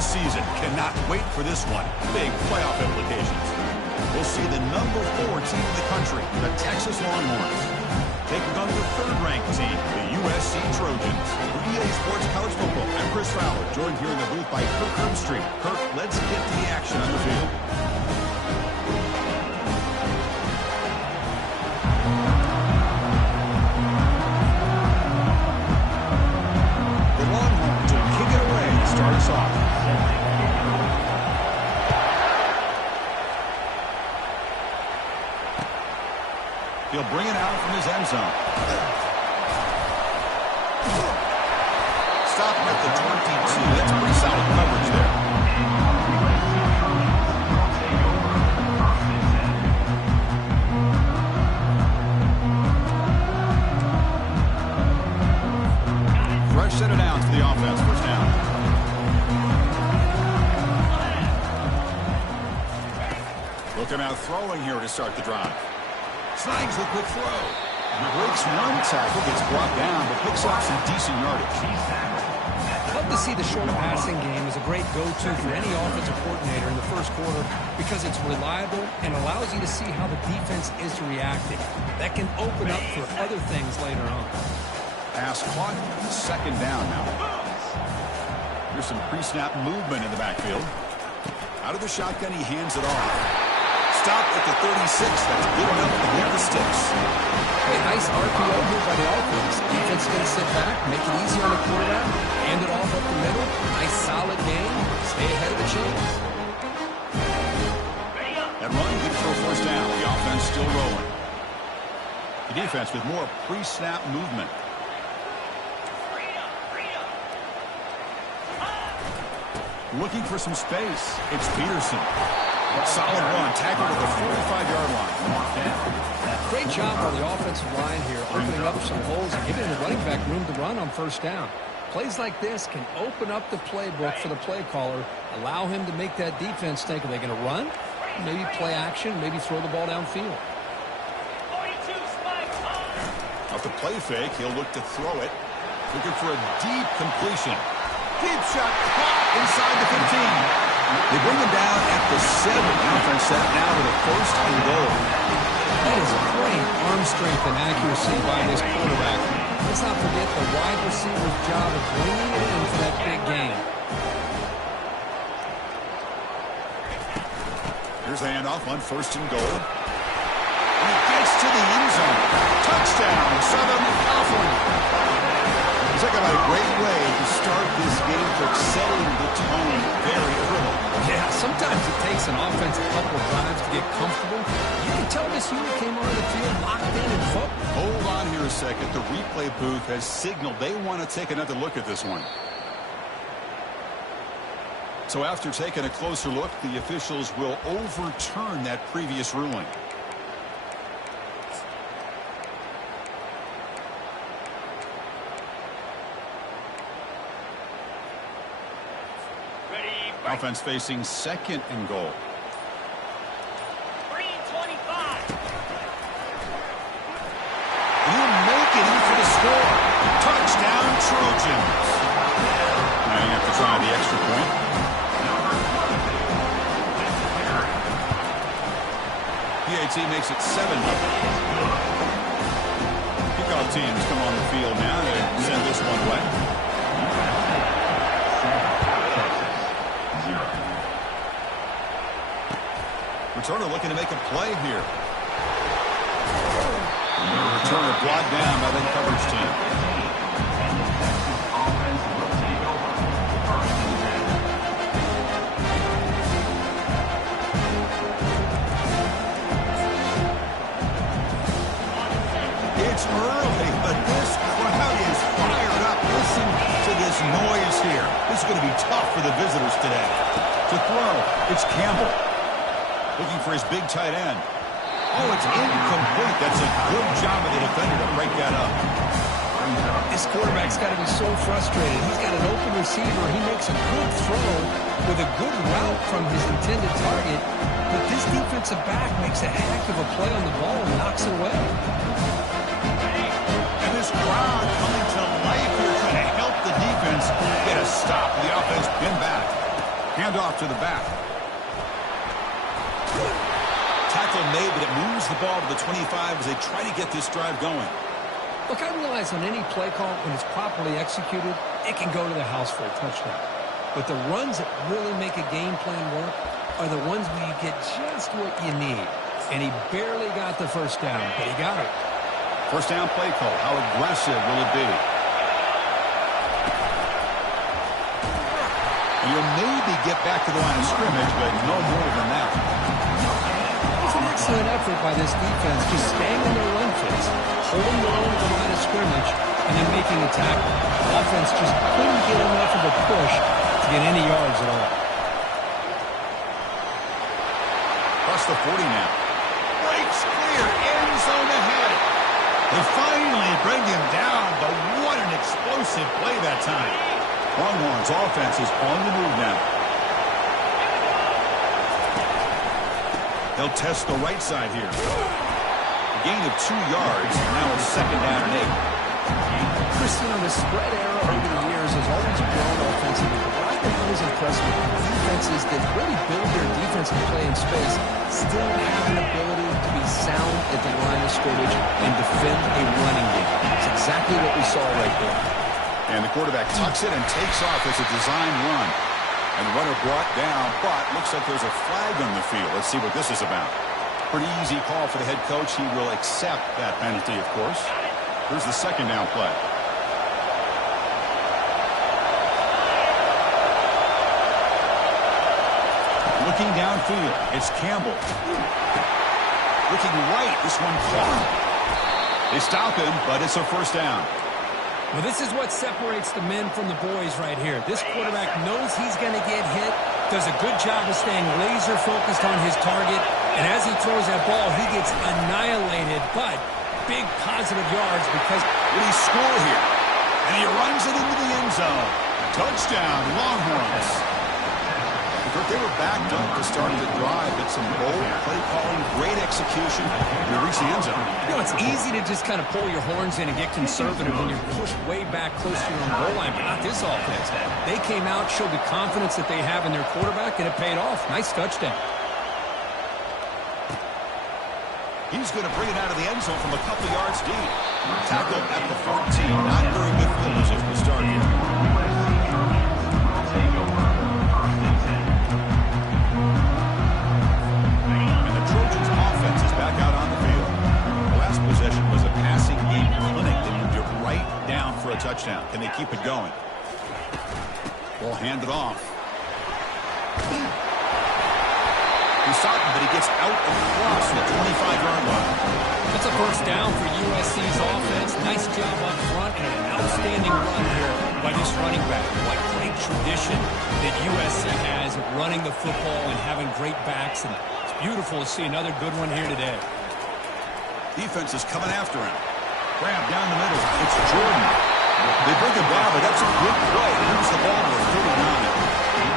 the season. Cannot wait for this one. Big playoff implications. We'll see the number 4 team in the country, the Texas Longhorns, taking on the 3rd-ranked team, the USC Trojans. For EA Sports College Football, I'm Chris Fowler, joined here in the booth by Kirk Herbstreit. Kirk, let's get to the action on the field. The Longhorns will kick it away to start us off. He'll bring it out from his end zone. Stop him at the 22. That's pretty solid coverage there. Fresh set of downs for the offense. First down. Looking out throwing here to start the drive. Snags the quick throw. Breaks one tackle, gets brought down, but picks up some decent yardage. Love to see the short passing game as a great go-to for any offensive coordinator in the first quarter because it's reliable and allows you to see how the defense is reacting. That can open up for other things later on. Pass caught, second down now. Here's some pre-snap movement in the backfield. Out of the shotgun, he hands it off. Stopped at the 36. That's good enough to get the sticks. A nice RPO move by the offense. Defense is going to sit back, make it easy on the quarterback, hand it off up the middle. Nice solid game. Stay ahead of the chains. That run, good for a first down. The offense still rolling. The defense with more pre-snap movement. Looking for some space. It's Peterson. Solid run, tackled at the 45-yard line. Great job on the offensive line here, opening up some holes and giving the running back room to run on first down. Plays like this can open up the playbook for the play caller, allow him to make that defense think, are they going to run? Maybe play action, maybe throw the ball downfield. Off the play fake, he'll look to throw it. Looking for a deep completion. Deep shot caught inside the 15. They bring him down at the 7. Offense set now to the 1st and goal. That is great arm strength and accuracy by this quarterback. Let's not forget the wide receiver's job of bringing it in for that big game. Here's the handoff on 1st and goal. And he gets to the end zone. Touchdown, Southern California. Talk about a great way to start this game for setting the tone very early. Yeah, sometimes it takes an offense a couple of drives to get comfortable. You can tell this unit came onto the field locked in and focused. Hold on here a second. The replay booth has signaled they want to take another look at this one. So after taking a closer look, the officials will overturn that previous ruling. Offense facing 2nd and goal. 3:25. He'll make it in for the score. Touchdown, Trojans. Now you have to try the extra point. PAT makes it 7. Kickoff teams come on the field now to send this one away. Returner looking to make a play here. Returner blocked down by the coverage team. It's early, but this crowd is fired up. Listen to this noise here. This is going to be tough for the visitors today. To throw, it's Campbell. Looking for his big tight end. Oh, it's incomplete. That's a good job of the defender to break that up. This quarterback's got to be so frustrated. He's got an open receiver. He makes a good throw with a good route from his intended target. But this defensive back makes a heck of a play on the ball and knocks it away. And this crowd coming to life here trying to help the defense get a stop. The offense pinned back. Hand off to the back. Tackle made, but it moves the ball to the 25 as they try to get this drive going. Look, I realize on any play call, when it's properly executed, it can go to the house for a touchdown. But the runs that really make a game plan work are the ones where you get just what you need. And he barely got the first down, but he got it. First down play call. How aggressive will it be? And you'll maybe get back to the line of scrimmage, but no more than that. It's an excellent effort by this defense, just staying in their run fits, holding their own at the line of scrimmage, and then making a tackle. The offense just couldn't get enough of a push to get any yards at all. Across the 40 now. Breaks clear, end zone ahead. They finally bring him down, but what an explosive play that time. Longhorns offense is on the move now. They'll test the right side here. A gain of 2 yards, and now it's second down and 8. Christian, the spread era over the years has always grown offensively. What I think is impressive with defenses that really build their defensive play in space still have an ability to be sound at the line of scrimmage and defend a running game. It's exactly what we saw right there. And the quarterback tucks it and takes off as a design run. And the runner brought down, but looks like there's a flag on the field. Let's see what this is about. Pretty easy call for the head coach. He will accept that penalty, of course. Here's the second down play. Looking downfield, it's Campbell. Looking right, this one caught. They stop him, but it's a first down. Well, this is what separates the men from the boys right here. This quarterback knows he's going to get hit, does a good job of staying laser focused on his target, and as he throws that ball, he gets annihilated, but big positive yards because will he score here? And he runs it into the end zone. Touchdown, Longhorns. They were backed up to start the drive. It's some bold play calling, great execution, and they reach the end zone. You know, it's easy to just kind of pull your horns in and get conservative when you're pushed way back close to your own goal line, but not this offense. They came out, showed the confidence that they have in their quarterback, and it paid off. Nice touchdown. He's going to bring it out of the end zone from a couple yards deep. Tackle at the 14. Not very good field position to start here. And the Trojans offense is back out on the field. The last possession was a passing game clinic that moved it right down for a touchdown. Can they keep it going? Ball handed off. He stopped him, but he gets out across the 25-yard line. That's a first down for USC's offense. Nice job up front and an outstanding run here by this running back. What great tradition that USC has of running the football and having great backs. And it's beautiful to see another good one here today. Defense is coming after him. Grab down the middle. It's Jordan. They bring him down, but that's a good play. Moves the ball to a 39.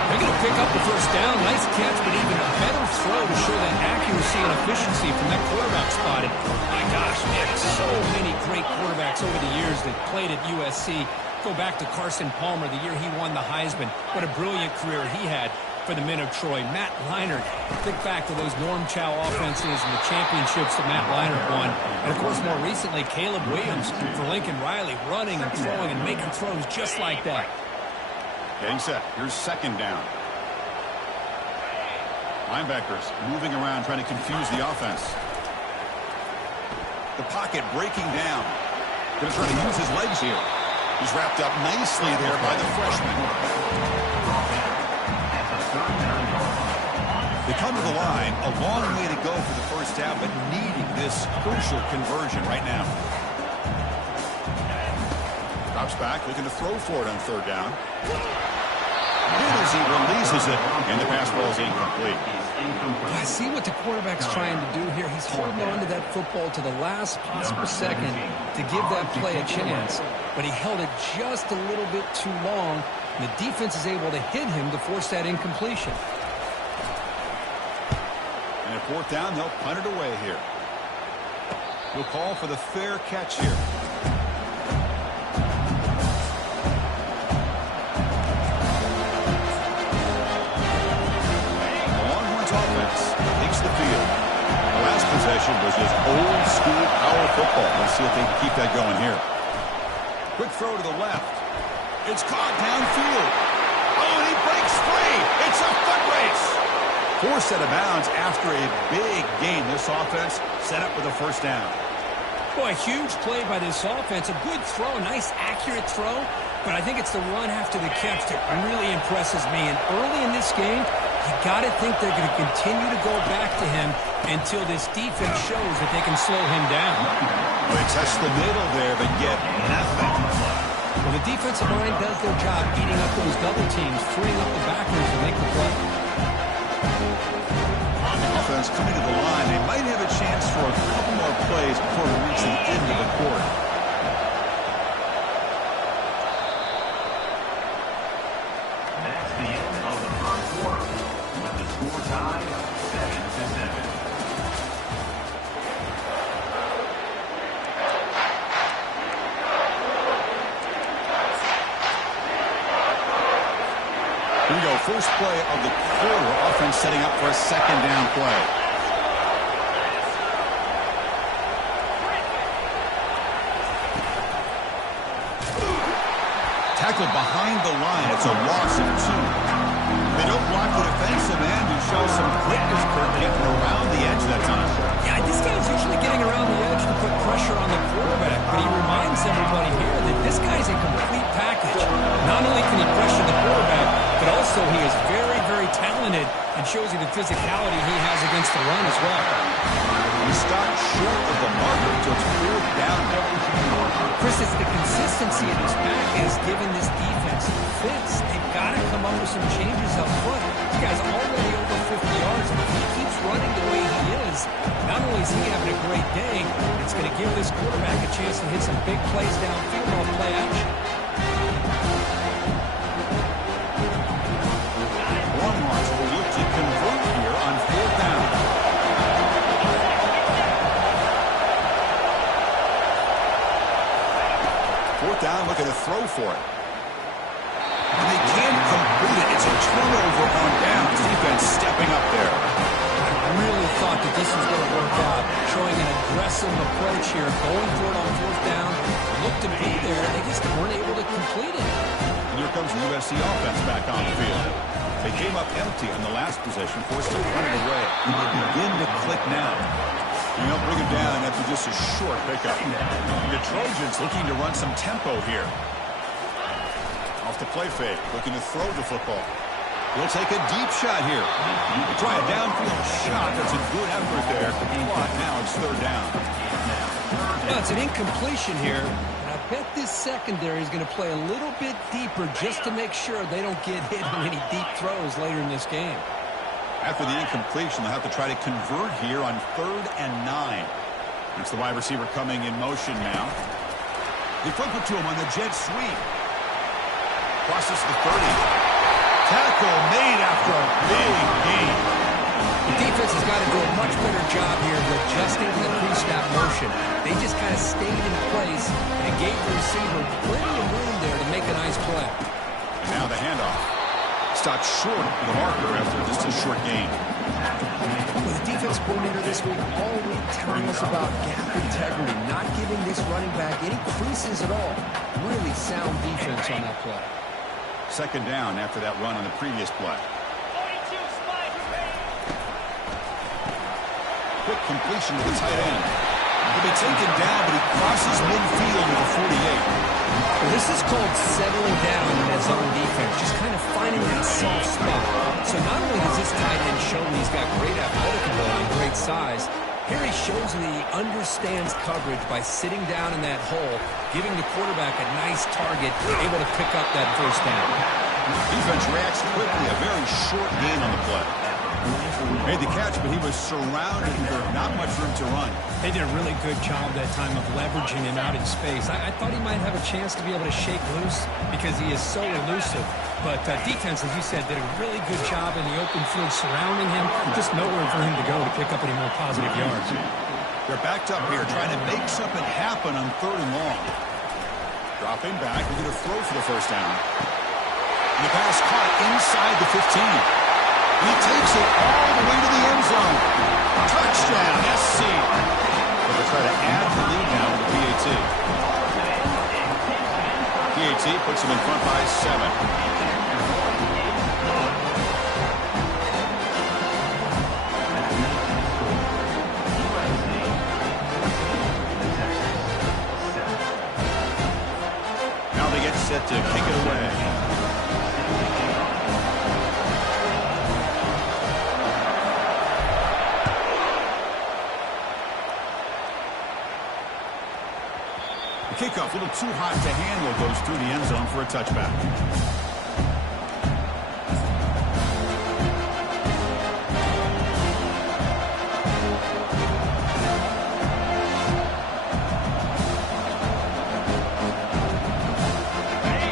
They're going to pick up the first down. Nice catch, but even a better throw to show that accuracy and efficiency from that quarterback spot. And my gosh, man, so many great quarterbacks over the years that played at USC. Go back to Carson Palmer, the year he won the Heisman. What a brilliant career he had for the men of Troy. Matt Leinart, think back to those Norm Chow offenses and the championships that Matt Leinart won. And, of course, more recently, Caleb Williams for Lincoln Riley, running and throwing and making throws just like that. Getting set. Here's second down. Linebackers moving around, trying to confuse the offense. The pocket breaking down. Going to try to use his legs here. He's wrapped up nicely there by the freshman. They come to the line. A long way to go for the first down, but needing this crucial conversion right now. Drops back, looking to throw for it on third down. And as he releases it, and the pass ball is incomplete. I see what the quarterback's trying to do here. He's holding on to that football to the last possible second to give that play a chance. But he held it just a little bit too long. And the defense is able to hit him to force that incompletion. And at fourth down, they'll punt it away here. He'll call for the fair catch here. possession was just old school power football. Let's see if they can keep that going here. Quick throw to the left. It's caught downfield. Oh, and he breaks free. It's a foot race. Forced out of bounds after a big gain. This offense set up with a first down. Boy, a huge play by this offense. A good throw, a nice, accurate throw. But I think it's the run after the catch that really impresses me. And early in this game, you got to think they're going to continue to go back to him until this defense shows that they can slow him down. Well, they touch the middle there, but get nothing. Well, the defensive line does their job eating up those double teams, freeing up the backers to make the play. Offense coming to the line. They might have a chance for a couple more plays before we reach the end of the quarter. That's the end of the first quarter, with the score tied 7-7. Here we go. First play of the quarter. Offense setting up for a second down play. Tackled behind the line. It's a loss of 2. They don't block the defensive end who shows some quickness, Kurt, getting around the edge that time. Yeah, this guy's usually getting around the edge to put pressure on the quarterback, but he reminds everybody here that this guy's a complete package. Not only can he pressure the quarterback, but also he is very, very talented and shows you the physicality he has against the run as well. He stopped short of the marker until it's 4th down. Chris, it's the consistency of this back is giving this defense fits. They've got to come up with some changes up front. This guy's already over 50 yards, and if he keeps running the way he is, not only is he having a great day, it's going to give this quarterback a chance to hit some big plays downfield on play action. Longhorns will look to convert here on 4th down. Down, looking to throw for it. And they can't complete it. It's a turnover on downs. Defense stepping up there. I really thought that this was going to work out, showing an aggressive approach here, going for it on 4th down. Looked to be there. They just weren't able to complete it. And here comes the USC offense back on the field. They came up empty on the last possession, forced to run it away. And they begin to click now. You know, bring him down after just a short pickup. The Trojans looking to run some tempo here. Off the play fake, looking to throw the football. He'll take a deep shot here. Try a downfield shot. That's a good effort there. But now it's 3rd down. Well, it's an incompletion here. And I bet this secondary is going to play a little bit deeper just to make sure they don't get hit on any deep throws later in this game. After the incompletion, they'll have to try to convert here on 3rd and 9. It's the wide receiver coming in motion now. They flip it to him on the jet sweep. Crosses the 30. Tackle made after a big gain. The defense has got to do a much better job here of adjusting to the pre-snap motion. They just kind of stayed in place and gave the receiver plenty of room there to make a nice play. And now the handoff. Stopped short of the marker after just a short gain. Well, the defense coordinator this week all week telling us about gap integrity, not giving this running back any creases at all. Really sound defense on that play. 2nd down after that run on the previous play. Quick completion to the tight end. He'll be taken down, but he crosses midfield to the 48. Well, this is called settling down in his own defense, just kind of finding that soft spot. So not only does this tight end show he's got great athletic ability and great size, here he shows that he understands coverage by sitting down in that hole, giving the quarterback a nice target, able to pick up that 1st down. Defense reacts quickly, a very short gain on the play. Made the catch, but he was surrounded. There's not much room to run. They did a really good job that time of leveraging him out in space. I thought he might have a chance to be able to shake loose because he is so elusive. But defense, as you said, did a really good job in the open field surrounding him. Just nowhere for him to go to pick up any more positive yards. They're backed up here trying to make something happen on 3rd and long. Dropping back, we're going to throw for the 1st down. And the pass caught inside the 15. He takes it all the way to the end zone. Touchdown, SC. But they try to add the lead now to the PAT. PAT puts them in front by 7. Now they get set to kick it away. The kickoff, a little too hot to handle, goes through the end zone for a touchback.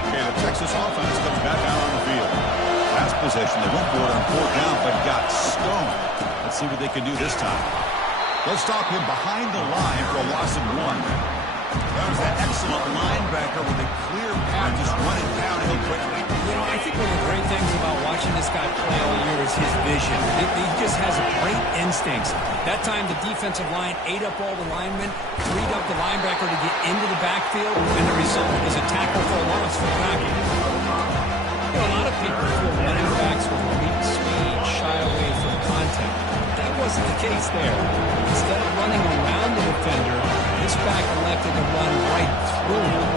Okay, the Texas offense comes back out on the field. Last possession, they went for it on 4th down, but got stoned. Let's see what they can do this time. They'll stop him behind the line for a loss of 1. That was that excellent linebacker with a clear path, just running downhill quickly. You know, I think one of the great things about watching this guy play all year is his vision. He just has great instincts. That time, the defensive line ate up all the linemen, freed up the linebacker to get into the backfield, and the result is a tackle for a loss for the Packers. You know, a lot of people feel running backs with weak speed, shy away from contact. That wasn't the case there. Instead of running around the defender, this back elected to run right through him.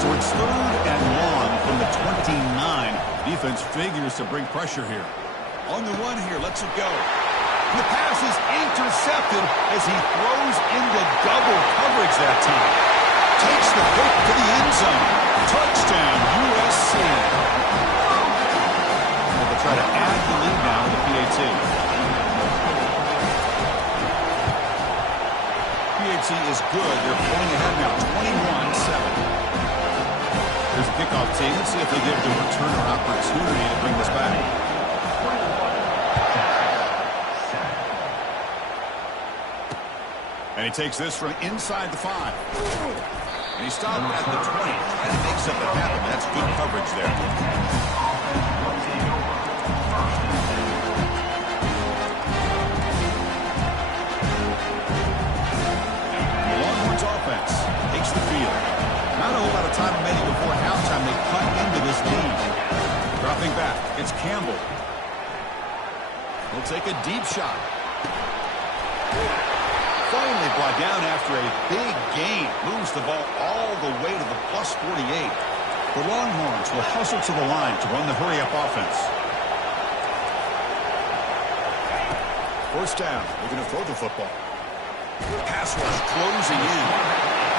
So it's 3rd and long from the 29. Defense figures to bring pressure here. On the run here, lets it go. The pass is intercepted as he throws into double coverage that time. Takes the pick to the end zone. Touchdown, USC. They'll try to add the lead now to the PAT. PAT is good. They're pulling ahead now, 21-7. There's a kickoff team. Let's see if they give the returner an opportunity to bring this back. And he takes this from inside the 5. And he stopped at the 20. Trying to make something happen. That's good coverage there. Offense takes the field. Not a whole lot of time remaining before halftime. They cut into this lead. Dropping back. It's Campbell. He'll take a deep shot. Finally brought down after a big gain. Moves the ball all the way to the plus 48. The Longhorns will hustle to the line to run the hurry-up offense. 1st down. They're going to throw the football. Pass rush closing in.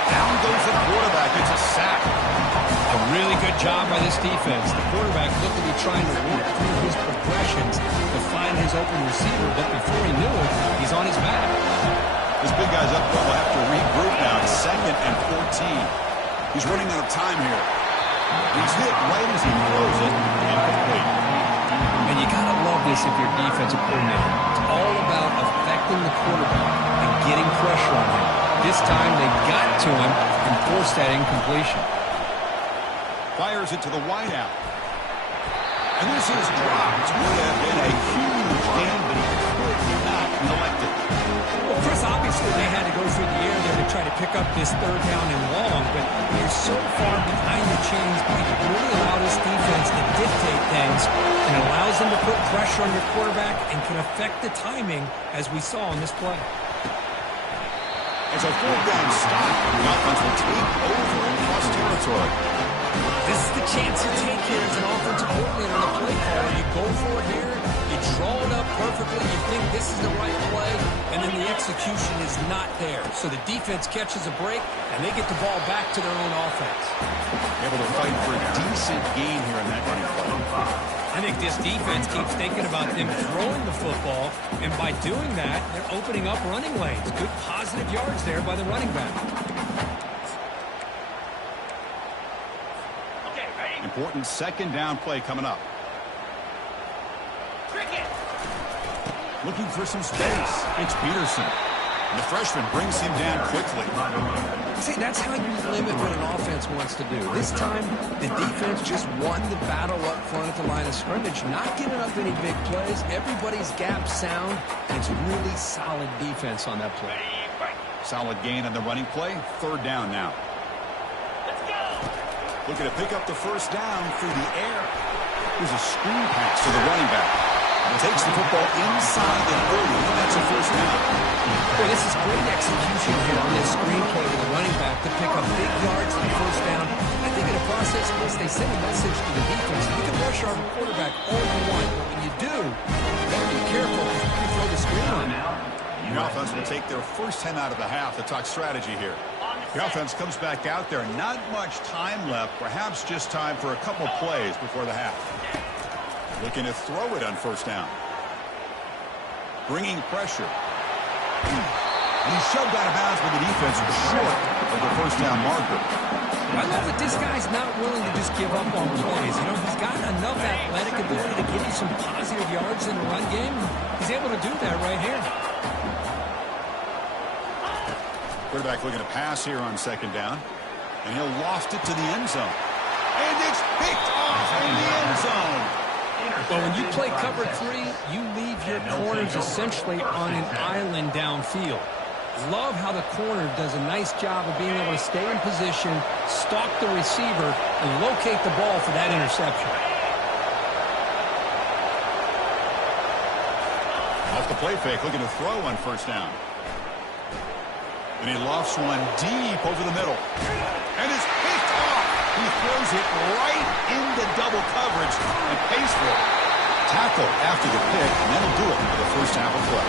Down goes the quarterback. It's a sack. A really good job by this defense. The quarterback looked to be trying to work through his progressions to find his open receiver, but before he knew it, he's on his back. This big guy's up well. We'll have to regroup now. It's 2nd and 14. He's running out of time here. He's hit right as he throws it. Incomplete. And you gotta love this if you're defensive coordinator. It's all about affecting the quarterback and getting pressure on him. This time they got to him and forced that incompletion. Fires it to the wideout. And this is dropped. Would have been a huge gain, but he could not collect it. Well, Chris, obviously they had to go through the air there to try to pick up this 3rd down and long, but they're so far behind the chains, but it really allowed this defense to dictate things and allows them to put pressure on your quarterback and can affect the timing, as we saw on this play. It's a 4th down stop. The offense will take over in cross territory. This is the chance you take here as an offensive coordinator and a play caller. You go for it here, you draw it up perfectly, you think this is the right play, and then the execution is not there. So the defense catches a break, and they get the ball back to their own offense. Able to fight for a decent gain here in that running play. I think this defense keeps thinking about them throwing the football, and by doing that, they're opening up running lanes. Good positive yards there by the running back. Important 2nd down play coming up. Looking for some space. It's Peterson. And the freshman brings him down quickly. See, that's how you limit what an offense wants to do. This time, the defense just won the battle up front at the line of scrimmage, not giving up any big plays. Everybody's gap sound, and it's really solid defense on that play. Solid gain on the running play. Third down now. Looking to pick up the first down through the air. Here's a screen pass to the running back. Takes the football inside and early. That's a first down. Boy, this is great execution here on this screen play with the running back to pick up big yards on first down. I think in a process, Chris, they send a message to the defense. You can rush our quarterback all you want, but when you do, you got to be careful because you can throw the screen on now. The offense will take their first 10 out of the half to talk strategy here. The offense comes back out there. Not much time left. Perhaps just time for a couple plays before the half. Looking to throw it on first down. Bringing pressure. And he's shoved out of bounds with the defense short of the first down marker. I love that this guy's not willing to just give up on plays. You know, he's got enough athletic ability to give you some positive yards in the run game. He's able to do that right here. Quarterback looking to pass here on second down. And he'll loft it to the end zone. And it's picked off in the end zone. Well, when you play cover 3, you leave your corners essentially on an island downfield. Love how the corner does a nice job of being able to stay in position, stalk the receiver, and locate the ball for that interception. Off the play fake, looking to throw on first down. And he lofts one deep over the middle. And it's picked off. He throws it right into double coverage and pays for it. Tackle after the pick, and that'll do it for the first half of play.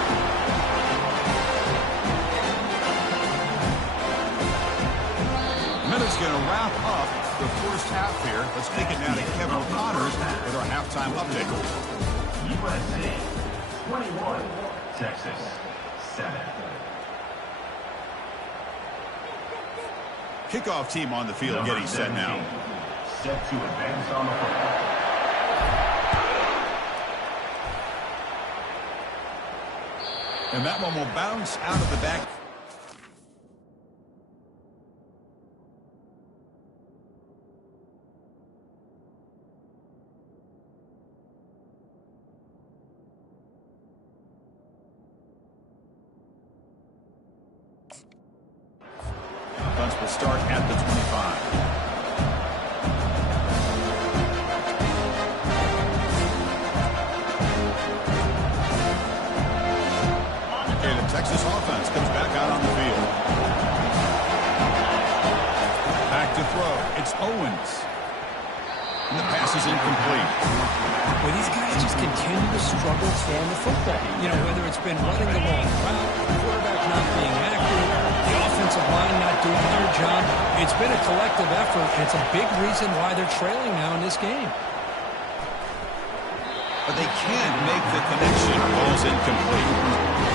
Minute's going to wrap up the first half here. Let's take it now to Kevin O'Connors with our halftime update. USC 21, Texas 7. Kickoff team on the field getting set now. Set to advance on the football. And that one will bounce out of the back. Offense will start at the 25. Texas offense comes back out on the field. Back to throw. It's Owens. And the pass is incomplete. Well, these guys just continue to struggle throwing the football. You know, whether it's been running the wrong route, the quarterback not being accurate, the offensive line not doing their job. It's been a collective effort, and it's a big reason why they're trailing now in this game. But they can't make the connection. Ball's incomplete.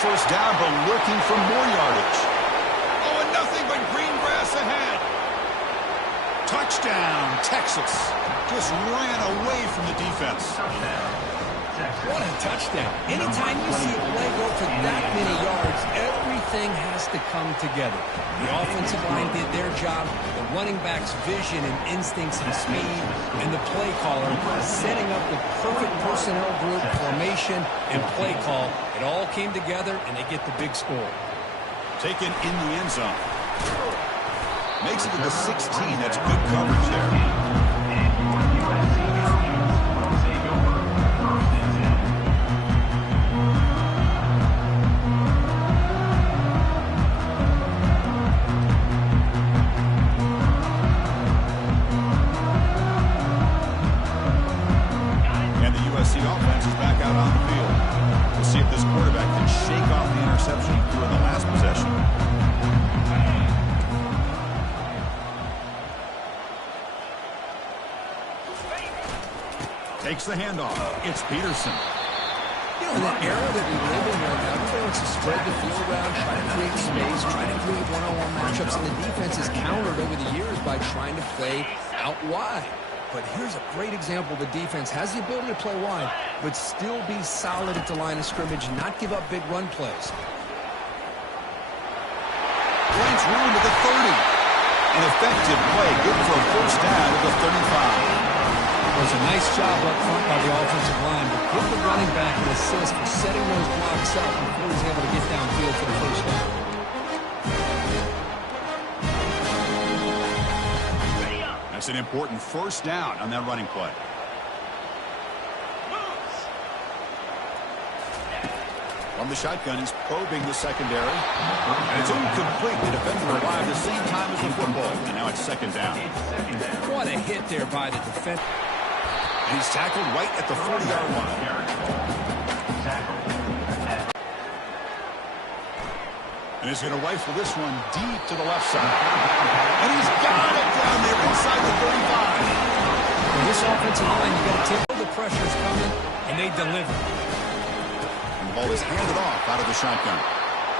First down, but looking for more yardage. Oh, and nothing but green grass ahead. Touchdown, Texas. Just ran away from the defense. What a touchdown. Anytime you see a play go for that many yards, everything has to come together. The offensive line did their job, the running back's vision and instincts and speed, and the play caller setting up the perfect personnel group, formation, and play call. It all came together, and they get the big score. Taken in the end zone. Makes it to the 16. That's good coverage there. And the USC offense is back out on interception he threw in the last possession. Takes the handoff. It's Peterson. You know, in the era that we live in right now, everybody wants to spread the field around, try to create space, try to create one-on-one matchups, and the defense is countered over the years by trying to play out wide. But here's a great example. The defense has the ability to play wide, but still be solid at the line of scrimmage, not give up big run plays. Finds room at the 30. An effective play, good for a first down at the 35. It was a nice job up front by the offensive line, but give the running back an assist for setting those blocks up before he's able to get downfield for the first down. That's an important first down on that running play. From the shotgun, he's probing the secondary. And it's incomplete. The defender arrived at the same time as the football. And now it's second down. What a hit there by the defense. And he's tackled right at the 40-yard line. And he's going to rifle this one deep to the left side. And he's got it down there inside the 35. For this offensive line, you got to tell the pressure's coming, and they deliver. And the ball is handed off out of the shotgun.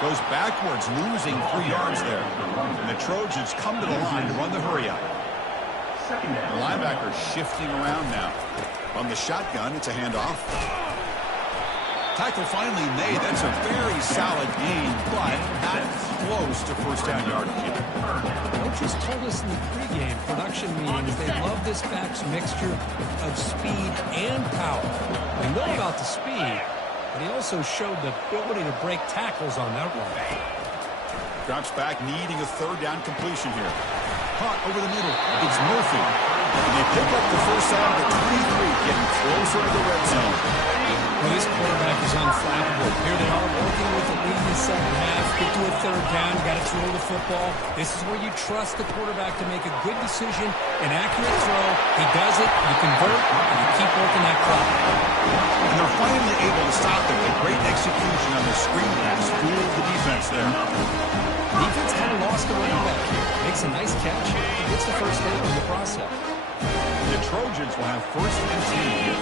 Goes backwards, losing 3 yards there. And the Trojans come to the line to run the hurry up. The linebacker shifting around now. From the shotgun, it's a handoff. Tackle finally made. That's a very solid gain, but not close to first down yardage yet. Coaches told us in the pregame production meetings they love this back's mixture of speed and power. We know about the speed, but he also showed the ability to break tackles on that run. Drops back, needing a third down completion here. Caught over the middle. It's Murphy. And they pick up the first down at the 23, getting closer to the red zone. Well, this quarterback is unflappable. Here they are working with the lead in the second half. Get to a third down, got to throw the football. This is where you trust the quarterback to make a good decision, an accurate throw. He does it, you convert, and you keep working that clock. And they're finally able to stop them. A great execution on the screen pass. Fooled the defense there. Defense kind of lost the running back here. Makes a nice catch. Gets the first down in the process. The Trojans will have first and 10 here.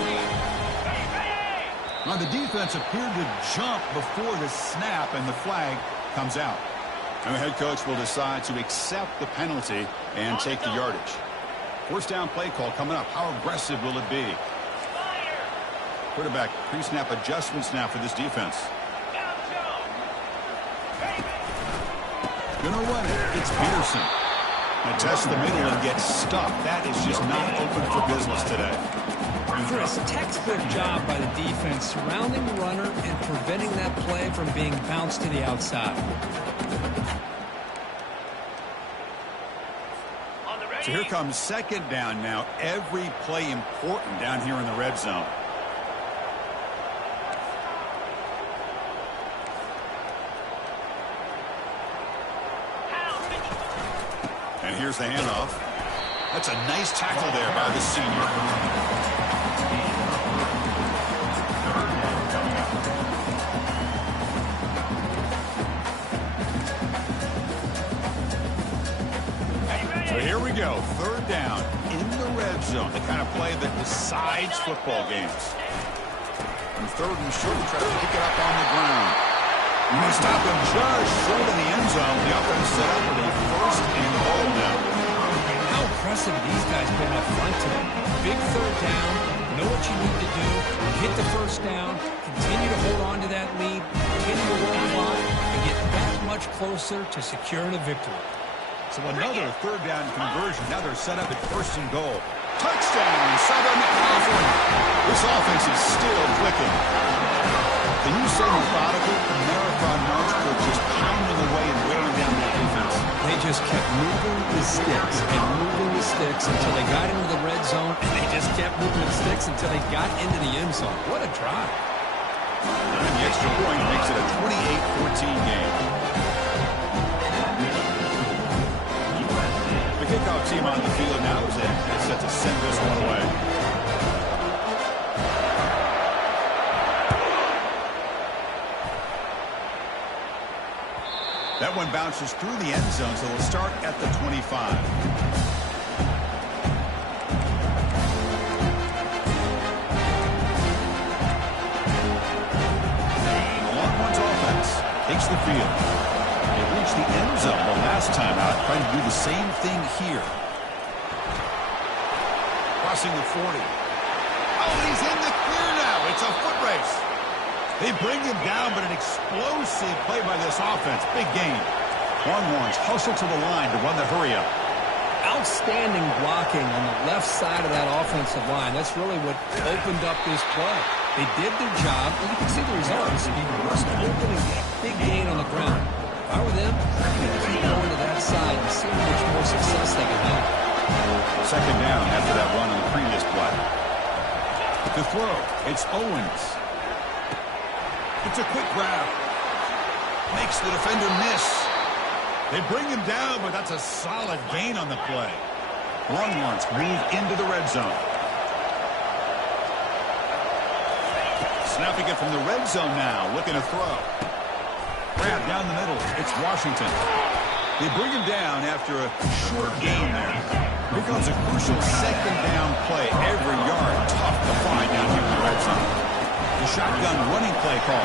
Now the defense appeared to jump before the snap, and the flag comes out. And the head coach will decide to accept the penalty and take the yardage. First down play call coming up. How aggressive will it be? Quarterback pre-snap adjustments now for this defense. Gonna run it. It's Peterson. And tests the middle and gets stuck. That is just not open for business today. Chris, textbook job by the defense surrounding the runner and preventing that play from being bounced to the outside. So here comes second down now. Every play important down here in the red zone. And here's the handoff. That's a nice tackle there by the senior. So here we go. Third down in the red zone. The kind of play that decides football games. And third and short, try to pick it up on the ground. You may stop him just short of the end zone. The offense set up with a first and goal now. How impressive these guys been up front today. Big third down. Know what you need to do. Hit the first down. Continue to hold on to that lead. Continue to work a lot and get that much closer to securing a victory. So another third down conversion. Now they're set up at first and goal. Touchdown, Southern California. This offense is still clicking. Can you say methodical? Marathon march for just pounding away and wearing down that defense. They just kept moving the sticks and moving the sticks until they got into the red zone, and they just kept moving the sticks until they got into the end zone. What a drive. And the extra point makes it a 28-14 game. The kickoff team on the field now is set to send this one away. one bounces through the end zone, so they'll start at the 25. The Longhorns offense takes the field. They reached the end zone the last time out, trying to do the same thing here. Crossing the 40. Oh, he's in the clear now. It's a foot race. They bring him down, but an explosive play by this offense. Big gain. Longhorns hustle to the line to run the hurry-up. Outstanding blocking on the left side of that offensive line. That's really what opened up this play. They did their job, and you can see the results. He burst open and get a big gain on the ground. If I were them, I'm going to keep going to that side and see how much more success they can have. Second down after that run on the previous play. To throw, it's Owens. It's a quick grab. Makes the defender miss. They bring him down, but that's a solid gain on the play. Longhorns move into the red zone. Snapping it from the red zone now, looking to throw. Grab down the middle. It's Washington. They bring him down after a short gain there. Here comes a crucial second down play. Every yard tough to find down here in the red zone. The shotgun running play call.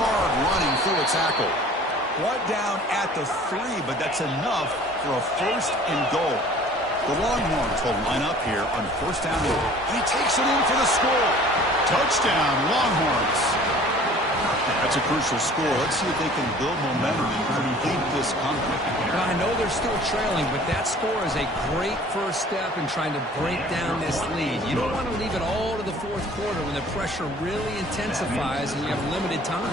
Hard running through a tackle. Brought down at the 3, but that's enough for a first and goal. The Longhorns will line up here on first down. He takes it in for the score. Touchdown, Longhorns. That's a crucial score. Let's see if they can build momentum and complete this comeback. Well, I know they're still trailing, but that score is a great first step in trying to break down this lead. You don't want to leave it all to the fourth quarter when the pressure really intensifies and you have limited time.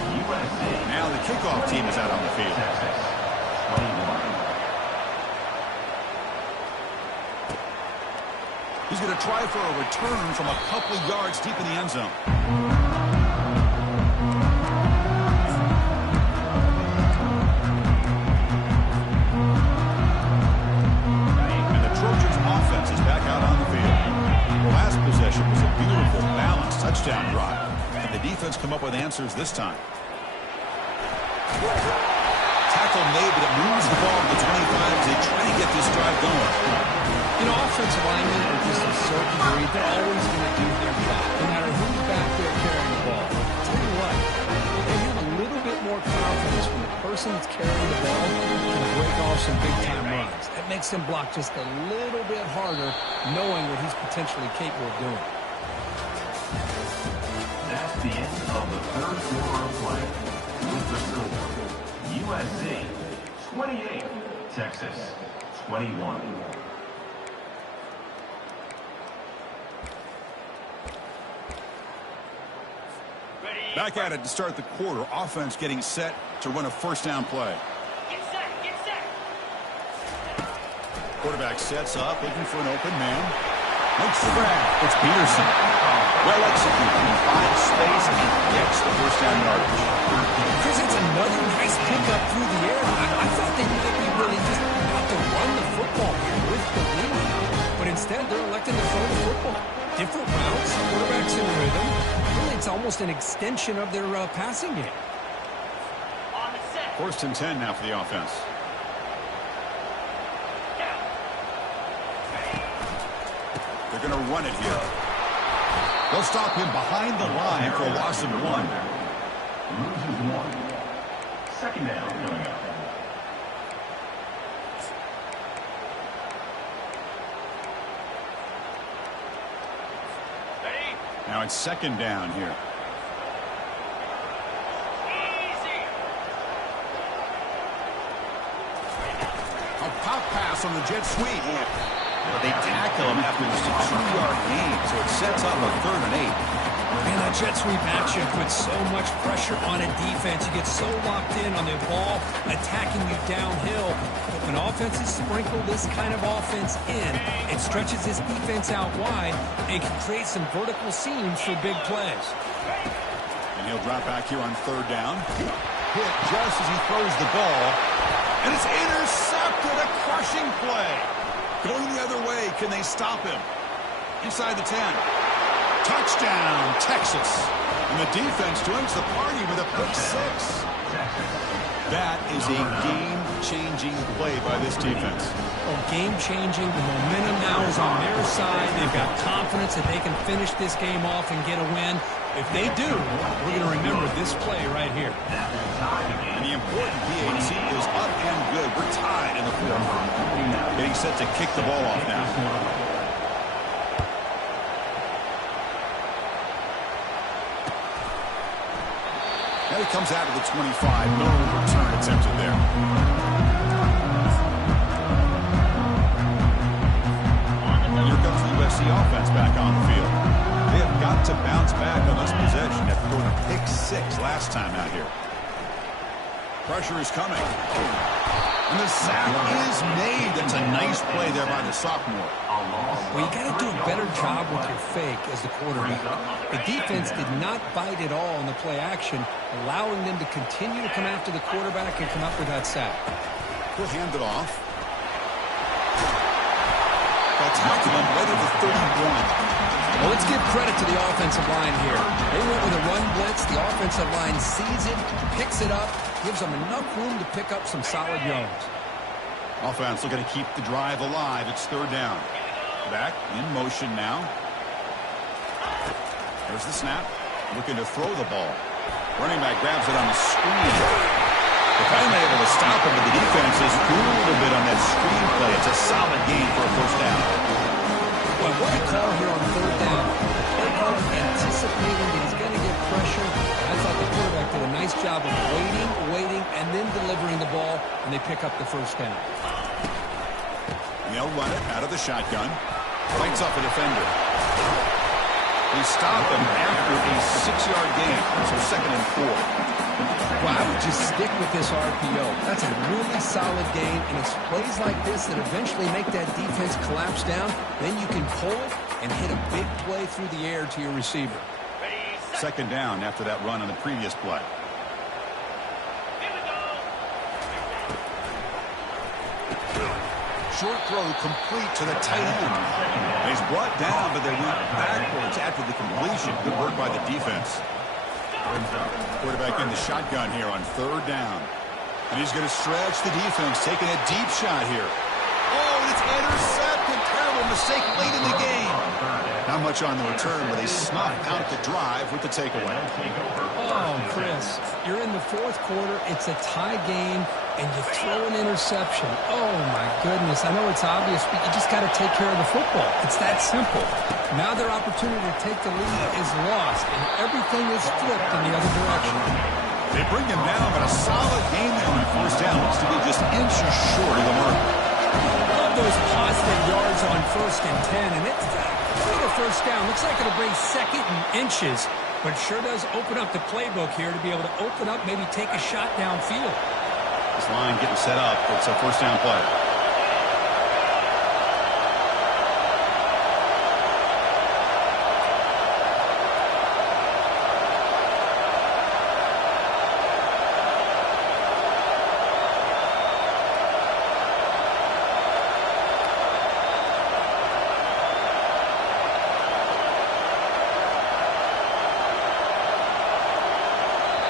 Now the kickoff team is out on the field. He's going to try for a return from a couple yards deep in the end zone. Touchdown drive. And the defense come up with answers this time. Tackle made, but it moves the ball to the 25 as they try to get this drive going. You know, offensive linemen are just a certain breed. They're always going to do their job, no matter who's back there carrying the ball. Tell you what, they have a little bit more confidence when the person that's carrying the ball can break off some big-time runs. That makes them block just a little bit harder, knowing what he's potentially capable of doing. That's the end of the third quarter of play. With the score, USC 28, Texas 21. Back at it to start the quarter. Offense getting set to run a first down play. Get set, get set. Quarterback sets up, looking for an open man. Makes the grab. It's Peterson. Well executed. He finds space and he gets the first down yardage. Chris, it's another nice pickup through the air. I thought they might be really just about to run the football here with the lead. But instead, they're electing to throw the football. Different routes, quarterbacks in rhythm. Really, it's almost an extension of their passing game. On the set. First and 10 now for the offense. They're going to run it here. They'll stop him behind the line for a loss of 1. Loses 1. Second down coming up. Ready? Now it's second down here. Easy. A pop pass on the jet sweep. But they tackle him after just a 2-yard gain, so it sets up a 3rd and 8. Man, that jet sweep action puts so much pressure on a defense. You get so locked in on the ball attacking you downhill. But when offenses sprinkle this kind of offense in, it stretches this defense out wide and can create some vertical seams for big plays. And he'll drop back here on 3rd down. Hit just as he throws the ball. And it's intercepted. A crushing play. Going the other way, can they stop him? Inside the 10. Touchdown, Texas. And the defense joins the party with a pick 6. That is a game-changing play by this defense. Oh, game-changing. The momentum now is on their side. They've got confidence that they can finish this game off and get a win. If they do, we're going to remember this play right here. And the important PAT is up and good. We're tied in the fourth. Getting set to kick the ball off now. Now he comes out of the 25. No return attempted there. Here comes the USC offense back on the field. They have got to bounce back on this possession after going to pick 6 last time out here. Pressure is coming. And the sack is made. That's a nice play there by the sophomore. Well, you got to do a better job with your fake as the quarterback. The defense did not bite at all in the play action, allowing them to continue to come after the quarterback and come up with that sack. He'll hand it off. They'll tackle him right at the 31. Well, let's give credit to the offensive line here. They went with a run blitz. The offensive line sees it, picks it up, gives them enough room to pick up some solid yards. Offense looking to keep the drive alive. It's 3rd down. Back in motion now. There's the snap. Looking to throw the ball. Running back grabs it on the screen. They're finally able to stop him, but the defense is fooled a bit on that screen play. It's a solid gain for a 1st down. Well, what a call here on 3rd down. The play caller anticipating that he's going to get pressure. I thought the quarterback did a nice job of waiting, and then delivering the ball, and they pick up the 1st down. They'll run it out of the shotgun. Fights off a defender. They stop him after a 6-yard gain. So 2nd and 4. Well, I would just stick with this RPO. That's a really solid gain, and it's plays like this that eventually make that defense collapse down. Then you can pull and hit a big play through the air to your receiver. 2nd down after that run on the previous play. Short throw complete to the tight end. He's brought down, but they went backwards after the completion. Good work by the defense. Quarterback in the shotgun here on 3rd down. And he's going to stretch the defense, taking a deep shot here. Oh, it's intercepted. Terrible mistake late in the game. Not much on the return, but they snuff out the drive with the takeaway. Oh, Chris, you're in the 4th quarter. It's a tie game, and you throw an interception. Oh, my goodness. I know it's obvious, but you just got to take care of the football. It's that simple. Now their opportunity to take the lead is lost, and everything is flipped in the other direction. They bring him down, but a solid game there on 1st down. Looks to be just inches short of the mark. Love those positive yards on 1st and 10, and it's quite a 1st down. Looks like it'll bring 2nd and inches, but sure does open up the playbook here to be able to open up, maybe take a shot downfield. This line getting set up. It's a 1st down play.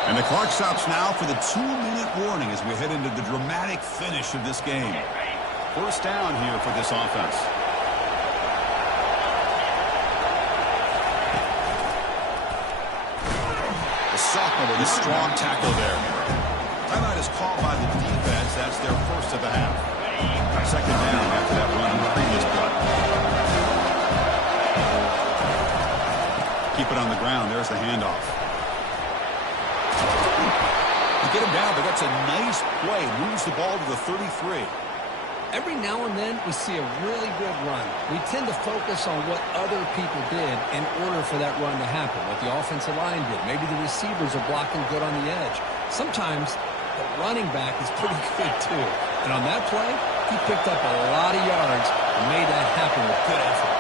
And the clock stops now for the 2-minute warning as we head into the dramatic finish of this game. 1st down here for this offense. The sophomore with a strong tackle there. Timeout is called by the defense. That's their 1st of the half. 2nd down after that run in the previous play. Keep it on the ground. There's the handoff. Get him down, but that's a nice play. Moves the ball to the 33. Every now and then we see a really good run. We tend to focus on what other people did in order for that run to happen, what the offensive line did. Maybe the receivers are blocking good on the edge. Sometimes the running back is pretty good too. And on that play, he picked up a lot of yards and made that happen with good effort.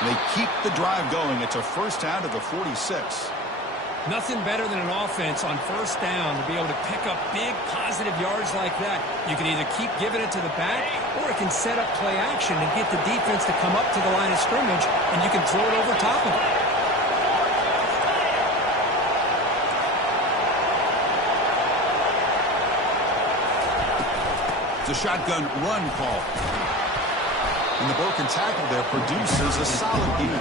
They keep the drive going. It's a 1st down to the 46. Nothing better than an offense on first down to be able to pick up big positive yards like that. You can either keep giving it to the back, or it can set up play action and get the defense to come up to the line of scrimmage, and you can throw it over top of it. It's a shotgun run call. And the broken tackle there produces a solid gain.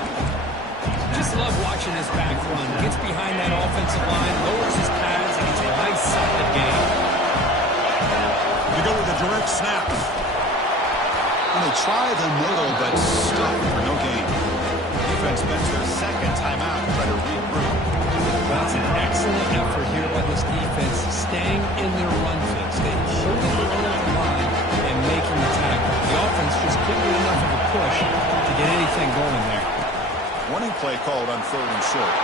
Just love watching this back run. Gets behind that offensive line, lowers his pads, and it's a nice, solid gain. You go with a direct snap. And they try the middle, but still for no gain. Defense spends their second timeout to try to regroup. That's an excellent effort here by this defense, staying in their run fix. They holding their own at the line and making the tackle. The offense just couldn't get enough of a push to get anything going there. Warning play called on 3rd and short.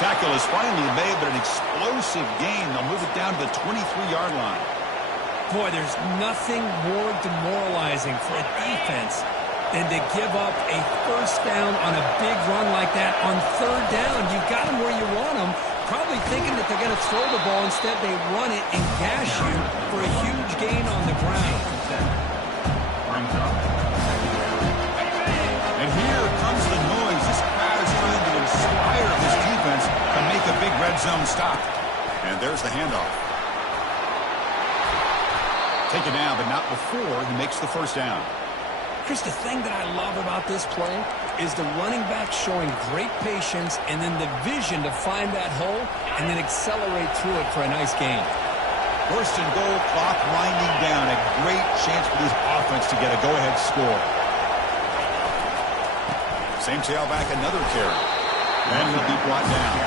Tackle is finally made, but an explosive gain. They'll move it down to the 23-yard line. Boy, there's nothing more demoralizing for a defense than to give up a first down on a big run like that on 3rd down. You've got them where you want them, probably thinking that they're going to throw the ball. Instead, they run it and gash you for a huge gain on the ground. And here comes the noise. This crowd is trying to inspire this defense to make a big red zone stop. And there's the handoff. Taken down, but not before he makes the first down. Chris, the thing that I love about this play is the running back showing great patience and then the vision to find that hole and then accelerate through it for a nice gain. 1st and goal, clock winding down. A great chance for this offense to get a go-ahead score. Same tailback, another carry. And he'll be brought down.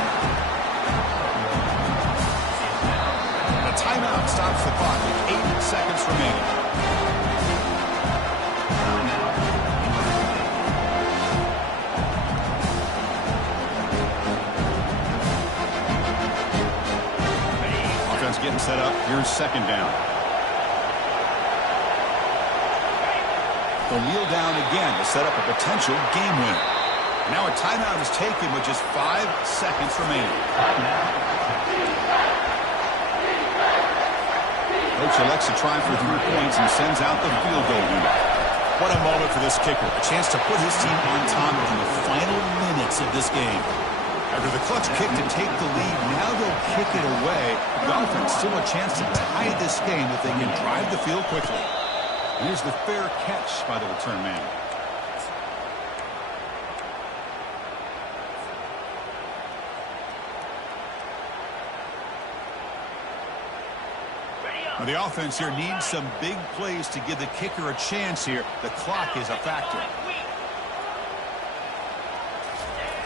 A timeout stops the clock with 8 seconds remaining. Offense getting set up. Here's 2nd down. They'll kneel down again to set up a potential game winner. Now a timeout is taken with just 5 seconds remaining. Coach elects to try for 3 points and sends out the field goal unit. What a moment for this kicker. A chance to put his team on top in the final minutes of this game. After the clutch kick to take the lead, now they'll kick it away. The offense still a chance to tie this game if they can drive the field quickly. Here's the fair catch by the return man. Now the offense here needs some big plays to give the kicker a chance here. The clock is a factor.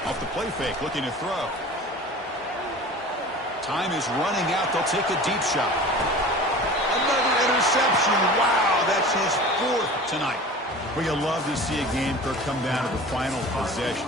Off the play fake, looking to throw. Time is running out. They'll take a deep shot. Another interception. Wow, that's his 4th tonight. Well, you love to see a game come down to the final possession.